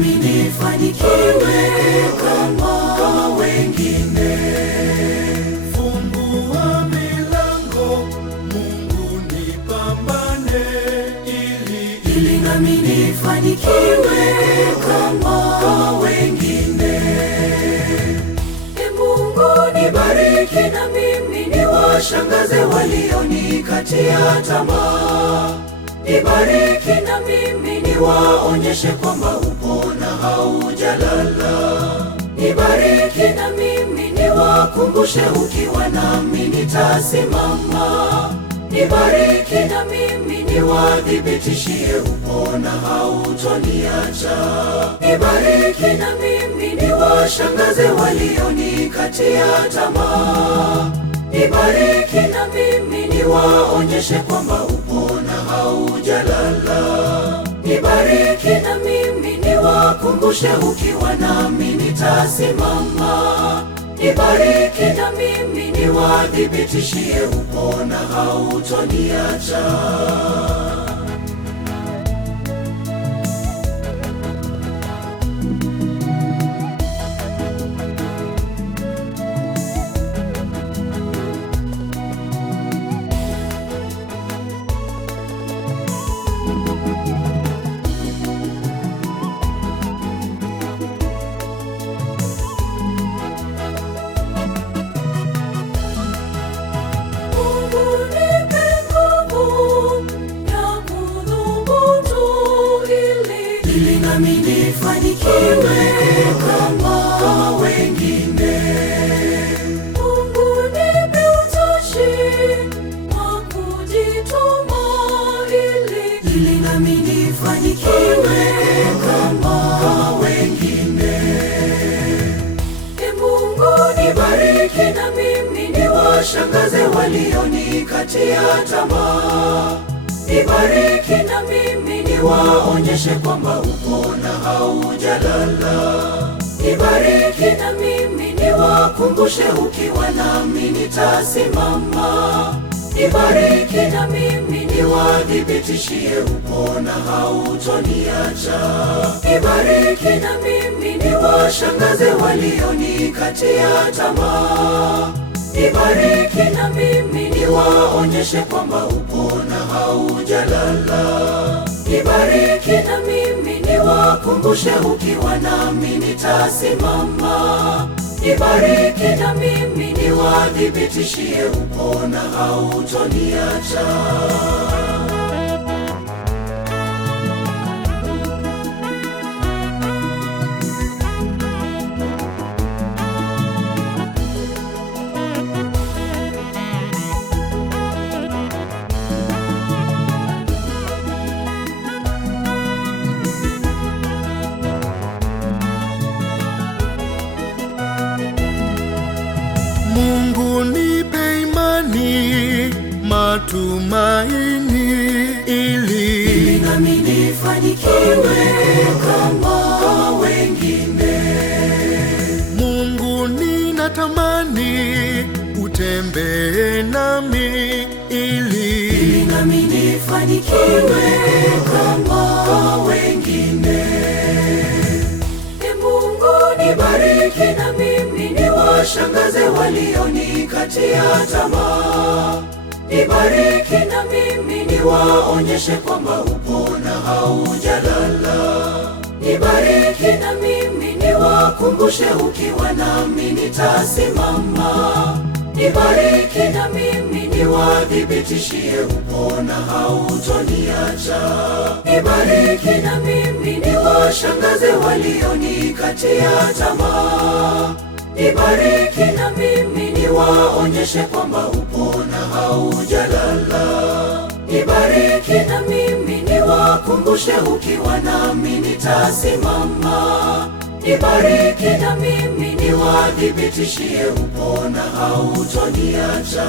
nami nifanikiwe kama wengine. Fungua milango, Mungu nipambane, ili nami nifanikiwe kama wengine. Ee Mungu nibariki na mimi niwashangaze walionikatia tamaa. Nibariki na mimi niwaonyeshe kwamba upo na haujalala. Nibariki na mimi niwakumbushe ukiwa nami nitasimama. Nibariki na mimi niwadhibitishie upo na hautoniacha. Nibariki na mimi niwashangaze walionikatia tamaa. Nibariki na mimi niwaonyeshe kwamba upo na haujalala. Nibariki na mimi niwakumbushe ukiwa nami nitasimama. Nibariki na mimi niwadhibitishie upo na hautoniacha. Ili nami nifanikiwe kama wengine. Mungu nipe utashi wa kujituma, ili nami nifanikiwe kama wengine. Ee Mungu Nibariki na mimi niwashangaze walionikatia tamaa. Nibariki na mimi niwaonyeshe kwamba upo na haujalala. Nibariki na mimi niwakumbushe ukiwa nami nitasimama. Nibariki na mimi niwadhibitishie upo na hautoniacha. Nibariki na mimi niwashangaze walionikatia tamaa. Nibariki na mimi niwaonyeshe kwamba upo na haujalala. Nibariki na mimi niwakumbushe ukiwa nami nitasimama. Nibariki na mimi niwadhibitishie upo na hautoniacha. Mungu nipe imani, matumaini, ili nami nifanikiwe kama wengine. Mungu ninatamani utembee nami, ili nami nifanikiwe kama wengine. Ee Mungu Nibariki na mimi niwashangaze walionikatia tamaa. Nibariki na mimi niwaonyeshe kwamba upo na haujalala. Nibariki na mimi niwakumbushe ukiwa nami nitasimama. Nibariki na mimi niwadhibitishie upo na hautoniacha. Nibariki na mimi niwashangaze walionikatia tamaa. Nibariki na mimi niwaonyeshe kwamba upo na haujalala. Nibariki na mimi niwakumbushe ukiwa nami nitasimama. Nibariki na mimi niwadhibitishie upo na hautoniacha.